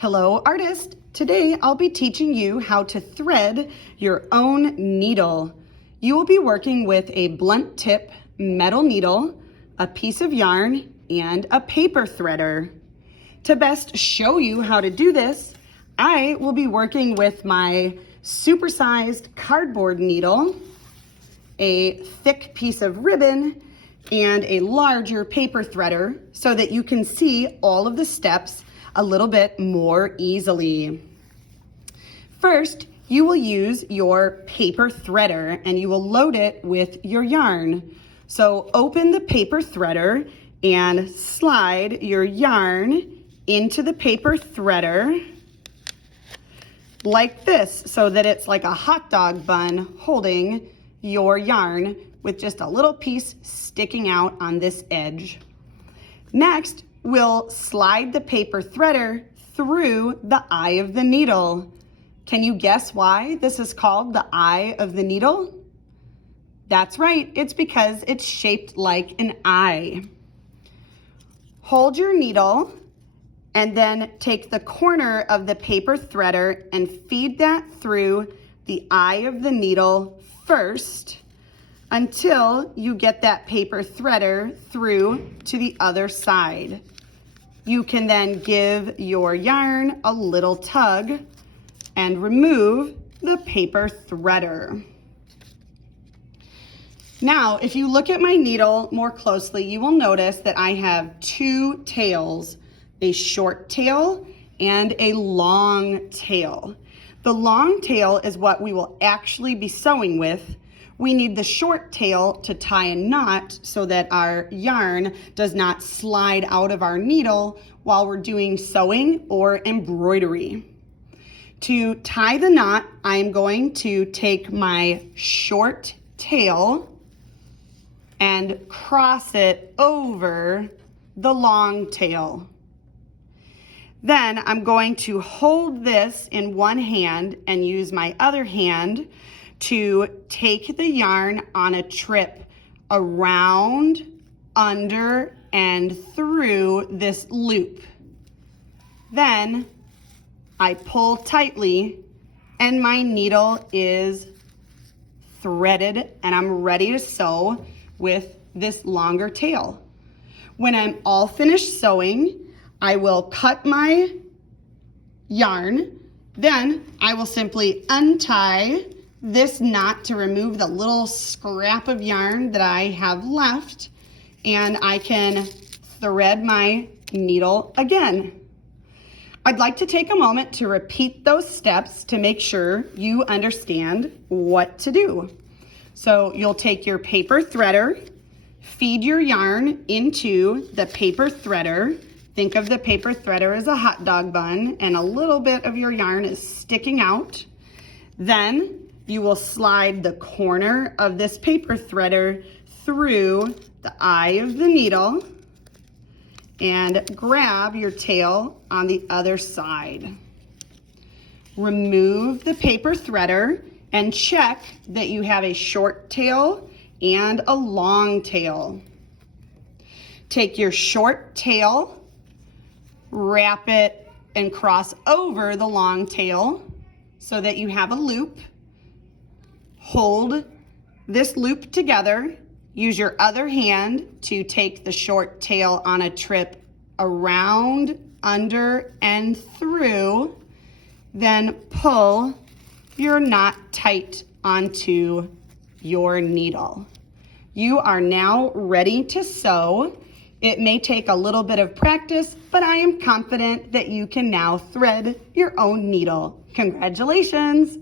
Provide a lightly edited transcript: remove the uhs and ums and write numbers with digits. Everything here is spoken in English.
Hello, artist. Today I'll be teaching you how to thread your own needle. You will be working with a blunt tip metal needle, a piece of yarn, and a paper threader. To best show you how to do this, I will be working with my supersized cardboard needle, a thick piece of ribbon, and a larger paper threader so that you can see all of the steps a little bit more easily. First, you will use your paper threader and you will load it with your yarn. So open the paper threader and slide your yarn into the paper threader like this so that it's like a hot dog bun holding your yarn with just a little piece sticking out on this edge. Next, we'll slide the paper threader through the eye of the needle. Can you guess why this is called the eye of the needle? That's right, it's because it's shaped like an eye. Hold your needle and then take the corner of the paper threader and feed that through the eye of the needle first until you get that paper threader through to the other side. You can then give your yarn a little tug and remove the paper threader. Now, if you look at my needle more closely, you will notice that I have two tails, a short tail and a long tail. The long tail is what we will actually be sewing with. We need the short tail to tie a knot so that our yarn does not slide out of our needle while we're doing sewing or embroidery. To tie the knot, I'm going to take my short tail and cross it over the long tail. Then I'm going to hold this in one hand and use my other hand to take the yarn on a trip around, under, and through this loop. Then I pull tightly and my needle is threaded and I'm ready to sew with this longer tail. When I'm all finished sewing, I will cut my yarn. Then I will simply untie this knot to remove the little scrap of yarn that I have left, and I can thread my needle again. I'd like to take a moment to repeat those steps to make sure you understand what to do. So you'll take your paper threader, feed your yarn into the paper threader. Think of the paper threader as a hot dog bun and a little bit of your yarn is sticking out. Then you will slide the corner of this paper threader through the eye of the needle and grab your tail on the other side. Remove the paper threader and check that you have a short tail and a long tail. Take your short tail, wrap it and cross over the long tail so that you have a loop. Hold this loop together. Use your other hand to take the short tail on a trip around, under, and through. Then pull your knot tight onto your needle. You are now ready to sew. It may take a little bit of practice, but I am confident that you can now thread your own needle. Congratulations!